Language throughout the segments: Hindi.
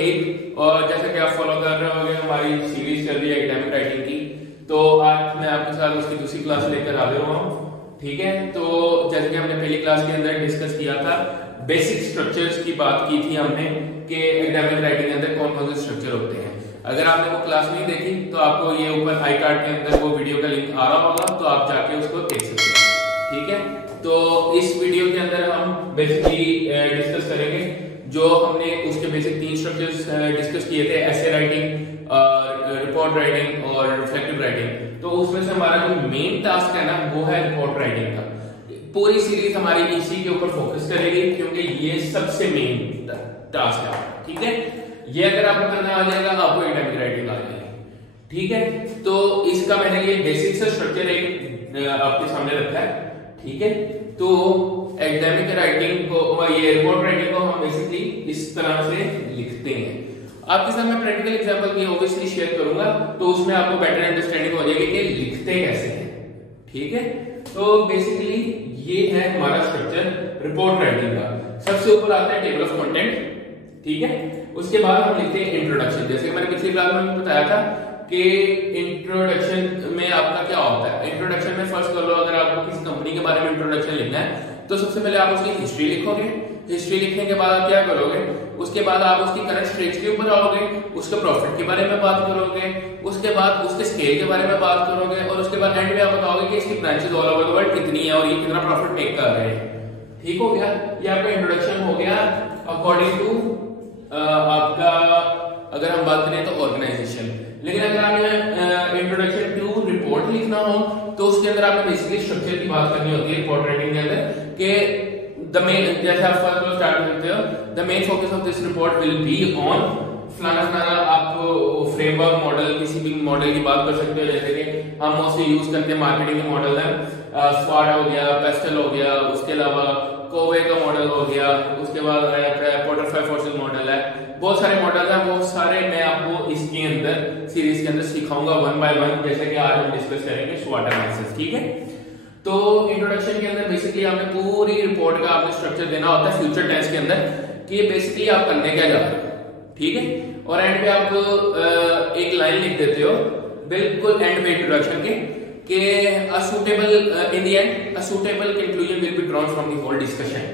1। और जैसा कि आप फॉलो कर रहे होंगे हमारी सीरीज चल रही है एकेडमिक राइटिंग की, तो आज मैं आपके साथ उसकी दूसरी क्लास लेकर हाजिर हुआ हूँ। ठीक है, तो जैसे कि हमने पहली क्लास के अंदर डिस्कस किया था, बेसिक स्ट्रक्चर्स की बात की थी हमने कि एकेडमिक राइटिंग के अंदर कौन कौन से स्ट्रक्चर होते हैं। अगर आपने वो क्लास नहीं देखी तो आपको ये ऊपर आई कार्ड के अंदर वो वीडियो का लिंक आ रहा होगा, तो आप जाके उसको देख सकते हैं। ठीक है, तो इस वीडियो के अंदर हम बेसिकली डिस्कस करेंगे जो हमने उसके बेसिक 3 स्ट्रक्चर्स डिस्कस किए थे, एसे राइटिंग, रिपोर्ट राइटिंग और रिफ्लेक्टिव राइटिंग। तो उसमें से हमारा जो मेन टास्क है ना वो है रिपोर्ट राइटिंग का। पूरी सीरीज हमारी इसी के ऊपर फोकस करेगी क्योंकि ये सबसे मेन टास्क है। ठीक है, ये अगर आपको करना आ जाएगा आपको एकेडमिक राइटिंग आ जाएगी। ठीक है, तो इसका मैंने ये बेसिक सा स्ट्रक्चर एक आपके सामने रखा है। ठीक है, तो एकेडमिक राइटिंग को, ये रिपोर्ट राइटिंग को हम बेसिकली इस तरह से लिखते हैं। आपके साथ मैं प्रैक्टिकल एग्जांपल भी ऑब्वियसली शेयर करूंगा, तो उसमें आपको बेटर अंडरस्टैंडिंग हो जाएगी कि लिखते कैसे हैं। ठीक है, तो बेसिकली ये है हमारा स्ट्रक्चर रिपोर्ट राइटिंग का। सबसे ऊपर आता है टेबल ऑफ कंटेंट। ठीक है, उसके बाद हम लिखते हैं इंट्रोडक्शन। जैसे मैंने पिछली क्लास में बताया था कि इंट्रोडक्शन में आपका क्या होता है। इंट्रोडक्शन में फर्स्ट कर लो, अगर आपको किसी कंपनी के बारे में इंट्रोडक्शन लिखना है तो सबसे पहले आप उसकी हिस्ट्री लिखोगे। हिस्ट्री लिखने के बाद आप क्या करोगे, उसके बाद आप उसकी करंट स्टेज के ऊपर आओगे, उसके प्रॉफिट के बारे में बात करोगे, उसके बाद उसके स्केल के बारे में बात करोगे, और उसके बाद एंड में आप बताओगे कि इसकी branches all over the world कितनी है और ये कितना प्रॉफिट मेक कर रहे हैं। ठीक हो गया, ये आपका इंट्रोडक्शन हो गया अकॉर्डिंग टू आपका, अगर हम बात करें तो ऑर्गेनाइजेशन। लेकिन अगर आपने इंट्रोडक्शन टू रिपोर्ट लिखना हो तो उसके अंदर आपने बेसिकली स्ट्रक्चर की बात करनी होती है रिपोर्ट राइटिंग के अंदर कि द मेन, जैसे आप फर्स्ट में स्टार्ट करते हो, the main focus of this report will be on फलाना फलाना। आप फ्रेमवर्क मॉडल, किसी भी मॉडल की बात कर सकते हो, जैसे कि हम मोस्टली यूज करते हैं मार्केटिंग के मॉडल है, स्वाट हो गया, पेस्टल हो गया, उसके अलावा कोवे का मॉडल हो गया, उसके बाद पोर्टरफाई फोर्सेस मॉडल है, बहुत सारे मॉडल हैं। वो सारे मैं आपको इसके अंदर सीरीज के अंदर सिखाऊंगा 1 बाय 1, जैसे कि आज हम डिस्कस करेंगे स्वाट एनालिसिस। ठीक है, तो इंट्रोडक्शन के अंदर बेसिकली आपने पूरी रिपोर्ट का आपने स्ट्रक्चर देना होता है फ्यूचर टेंस के अंदर कि बेसिकली आप करने क्या जा रहे हो। ठीक है, और एंड पे आप एक लाइन लिख देते हो बिल्कुल एंड पे इंट्रोडक्शन के कि a suitable in the end a suitable conclusion will be drawn from the whole discussion।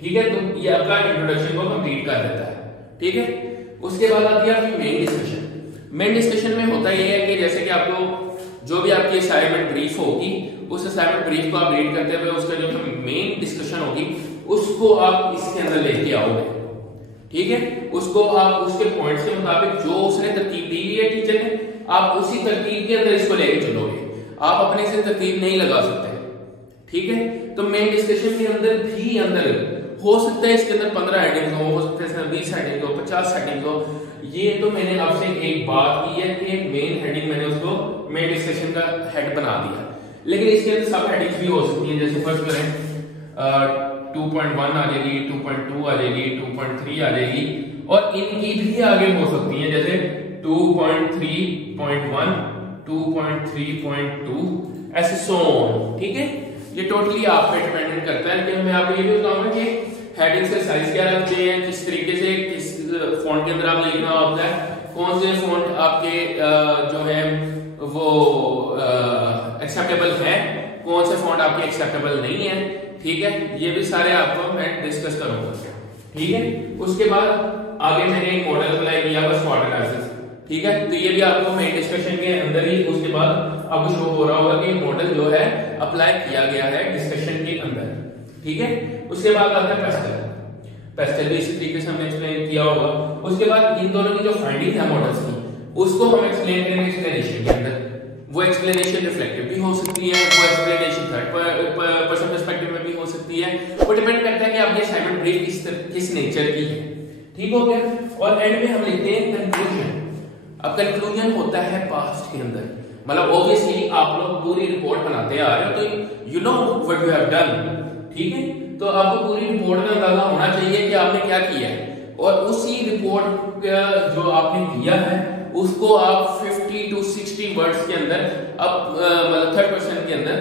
ठीक है, तो ये आपका इंट्रोडक्शन को कंप्लीट कर देता है। ठीक है, उसके बाद आती है आपकी मेन डिस्कशन। मेन डिस्कशन में होता ये है कि जैसे कि आपको जो भी आपकी असाइनमेंट ब्रीफ होगी, उस असाइनमेंट ब्रीफ को आप रीड करते हुए उसका जो मेन डिस्कशन होगी उसको आप इसके अंदर लेके आओगे। ठीक है, उसको आप उसके पॉइंट्स के मुताबिक जो उसने तरकीब दी है टीचर ने, आप उसी तरकीब के अंदर इसको लेके चलोगे। आप अपने से तरकीब नहीं लगा सकते। ठीक है, तो मेन डिस्कशन के अंदर भी हो सकता है इसके अंदर 15 हेडिंग्स हो सकते हैं 20 हेडिंग्स हो, 50 हेडिंग्स हो। ये तो मैंने आपसे एक बात की है कि मेन हेडिंग मैंने उसको मेन डिस्कशन का हेड बना दिया, लेकिन इसके अंदर सब हेडिंग्स भी हो सकती हैं। जैसे फर्स्ट करें 2.1 आ जाएगी, 2.2 आ जाएगी, 2.3 आ जाएगी, और इनकी भी आगे हो सकती है जैसे 2.3.1, 2.3.2 ऐसे सो ऑन। ठीक है, ये टोटली आप पे डिपेंडेंट करता है कि मैं आपको ये भी बताऊंगा कि हेडिंग से साइज क्या रखते हैं, किस तरीके से किस फॉन्ट के अंदर आप लिखना होता है, कौन से फॉन्ट आपके जो है वो एक्सेप्टेबल है, कौन से फॉन्ट आपके एक्सेप्टेबल नहीं है। ठीक है, ये भी सारे आपको मैं डिस्कस करूंगा। ठीक है, उसके बाद आगे मैंने एक मॉडल अप्लाई किया बस स्वाट एनालिसिस। ठीक है, तो ये भी आपको मेन डिस्कशन के अंदर ही उसके बाद आपको शो हो रहा होगा कि मॉडल जो है अप्लाई किया गया है डिस्कशन के अंदर। ठीक है, उसके बाद आता है पेस्टल। पेस्टल भी इसी तरीके से हमने एक्सप्लेन किया होगा। उसके बाद इन दोनों की जो फाइंडिंग है मॉडल्स की, उसको हम एक्सप्लेन करेंगे एक्सप्लेनेशन के अंदर। वो एक्सप्लेनेशन रिफ्लेक्टिव भी हो सकती है, वो एक्सप्लेनेशन थर्ड पर्सन पर्सपेक्टिव में भी हो सकती है। वो डिपेंड करता है कि आपकी असाइनमेंट ब्रीफ किस नेचर की है। ठीक हो गया, और एंड में हम लिखते हैं कंक्लूजन। अब कंक्लूजन होता है पास्ट के अंदर, मतलब ऑब्वियसली आप लोग पूरी रिपोर्ट बनाते आ रहे हो तो you know what you have done. ठीक है, तो आपको पूरी रिपोर्ट में अंदाजा होना चाहिए कि आपने क्या किया है, और उसी रिपोर्ट जो आपने किया है उसको आप 50 to 60 वर्ड्स के अंदर अब मतलब थर्ड पर्सन के अंदर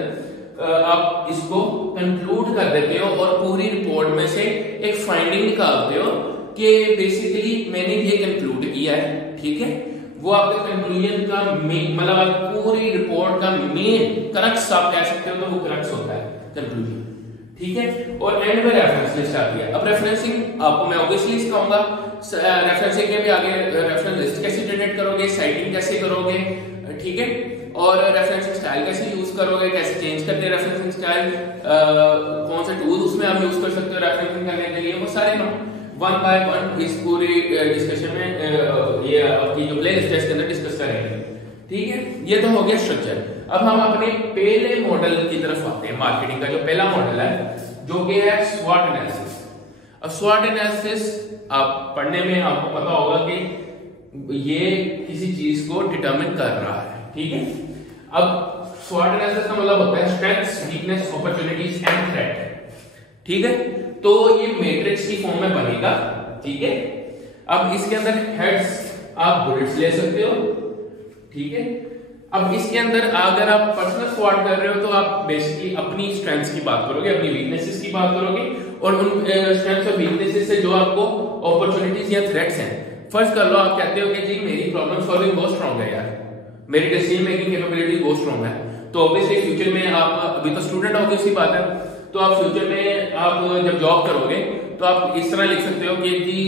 आप इसको कंक्लूड कर देते हो और पूरी रिपोर्ट में से एक फाइंडिंग निकालते हो कि बेसिकली मैंने ये कंक्लूड किया है, ठीक है, वो आपके कंक्लूजन का मतलब आप पूरी रिपोर्ट का मेन क्रक्स आप कह सकते हो, तो वो क्रक्स होता है कंक्लूजन, ठीक है। और एंड में रेफरेंस लिस्ट आती है। अब रेफरेंसिंग आपको मैं ऑब्वियसली सिखाऊंगा, रेफरेंसिंग के भी आगे रेफरेंस लिस्ट कैसे जनरेट करोगे, साइटिंग कैसे करोगे, ठीक है, और रेफरेंसिंग स्टाइल कैसे यूज करोगे, कैसे चेंज करते हैं रेफरेंसिंग स्टाइल, कौन सा टूल उसमें आप यूज कर सकते हो रेफरेंसिंग करने के लिए, वो सारे हम वन बाय वन इस पूरी डिस्कशन में ये आपकी जो प्लेलिस्ट है इसके अंदर डिस्कस करेंगे, ठीक है। ये तो हो गया स्ट्रक्चर। अब हम अपने पहले मॉडल की तरफ आते हैं। मार्केटिंग का जो पहला मॉडल है जो कि है स्वॉट एनालिसिस। अब स्वॉट एनालिसिस आप पढ़ने में आपको पता होगा कि ये किसी चीज को डिटरमिन कर रहा है, ठीक है। अब स्वॉट एनालिसिस का मतलब होता है strengths, weakness, opportunities and threat, ठीक है। तो ये मैट्रिक्स की फॉर्म में बनेगा, ठीक है। अब इसके अंदर हेड्स आप बुलेट्स ले सकते हो, ठीक है। अब इसके अंदर अगर आप पर्सनल स्वॉट कर रहे हो तो आप बेसिकली अपनी स्ट्रेंथ्स की बात करोगे, अपनी वीकनेसेस की बात करोगे, और उन स्ट्रेंथ्स और वीकनेसेस से जो आपको अपॉर्चुनिटीज या थ्रेट्स हैं। फर्स्ट कर लो, आप कहते हो कि जी मेरी प्रॉब्लम सॉल्विंग बहुत स्ट्रांग है यार, मेरी डिसीजन मेकिंग कैपेबिलिटी बहुत स्ट्रांग है, तो ऑब्वियसली फ्यूचर में आप अभी तो स्टूडेंट हो, ऑब्वियसली बात है, तो आप फ्यूचर में आप जब जॉब करोगे तो आप इस तरह लिख सकते हो कि जी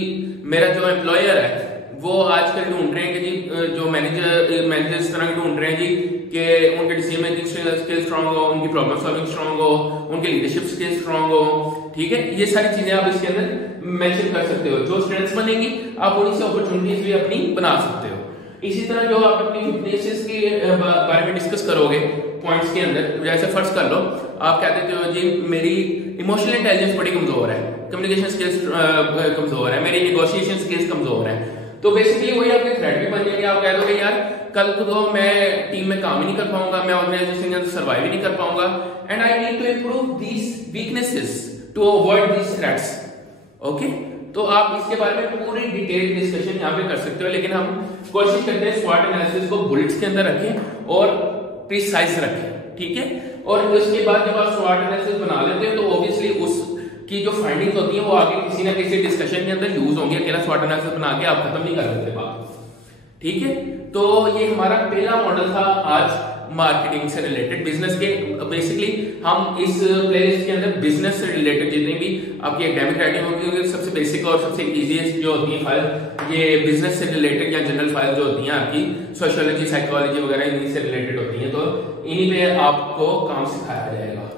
मेरा जो एम्प्लॉयर है वो आजकल ढूंढ रहे हैं कि जी जो मैनेजर इस तरह के ढूंढ रहे हैं जी कि उनके डिसीजन मेकिंग स्किल स्ट्रांग हो, उनकी प्रॉब्लम सॉल्विंग स्ट्रांग हो, उनके लीडरशिप स्किल स्ट्रांग हो, ठीक है। ये सारी चीजें आप इसके अंदर मेंशन कर सकते हो। जो स्ट्रेंथ्स बनेगी आप उन्हीं से अपॉर्चुनिटीज भी अपनी बना सकते हो। इसी तरह जो आप अपनी वीकनेसेस के बारे में डिस्कस करोगे पॉइंट्स के अंदर, जैसे फर्स्ट कर लो आप कहते हो जी मेरी इमोशनल इंटेलिजेंस बड़ी कमजोर है, कम्युनिकेशन स्किल्स कमजोर है, मेरी नेगोशिएशन स्किल्स कमजोर है, तो बेसिकली वही आपके थ्रेट भी बन जाएंगे। आप कह दोगे यार कल तो मैं टीम में काम ही नहीं कर पाऊंगा, मैं ऑर्गेनाइजेशन के अंदर सर्वाइव ही नहीं कर पाऊंगा, and I need to improve these weaknesses to avoid these threats, okay. तो आप इसके बारे में पूरी डिटेल डिस्कशन यहाँ पे कर सकते हो, लेकिन हम कोशिश करते हैं स्वॉट एनालिसिस को बुलेट्स के अंदर रखें और प्रिसाइज रखें, ठीक है। और उसके बाद जब आप स्वॉट एनालिसिस बना लेते हो तो ऑब्वियसली उसकी जो फाइंडिंग्स होती हैं वो आगे किसी ना किसी डिस्कशन के अंदर यूज होंगी। अकेला स्वॉट एनालिसिस बना के आप खत्म नहीं कर सकते बात, ठीक है। तो ये हमारा पहला मॉडल था आज मार्केटिंग से रिलेटेड, बिजनेस के। बेसिकली हम इस प्लेलिस्ट के अंदर बिजनेस से रिलेटेड जितनी भी आपकी एकेडमिक राइटिंग होगी, सबसे बेसिक और सबसे इजीएस्ट जो होती है फाइल ये बिजनेस से रिलेटेड या जनरल फाइल जो होती हैं आपकी सोशियोलॉजी, साइकोलॉजी वगैरह इन्हीं से रिलेटेड होती हैं, तो इन्हीं पे आपको काम सिखाया जाएगा,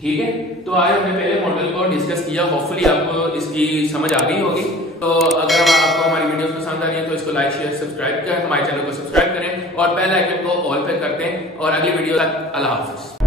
ठीक है। तो आज हमने पहले मॉडल को डिस्कस किया, होपफुली आपको इसकी समझ आ गई होगी। तो अगर आपको हमारी वीडियोस पसंद आ रही है तो इसको लाइक, शेयर, सब्सक्राइब करें, हमारे चैनल को सब्सक्राइब करें और बेल आइकन को ऑल पे करते हैं। और अगली वीडियो तक अल्लाह हाफिज।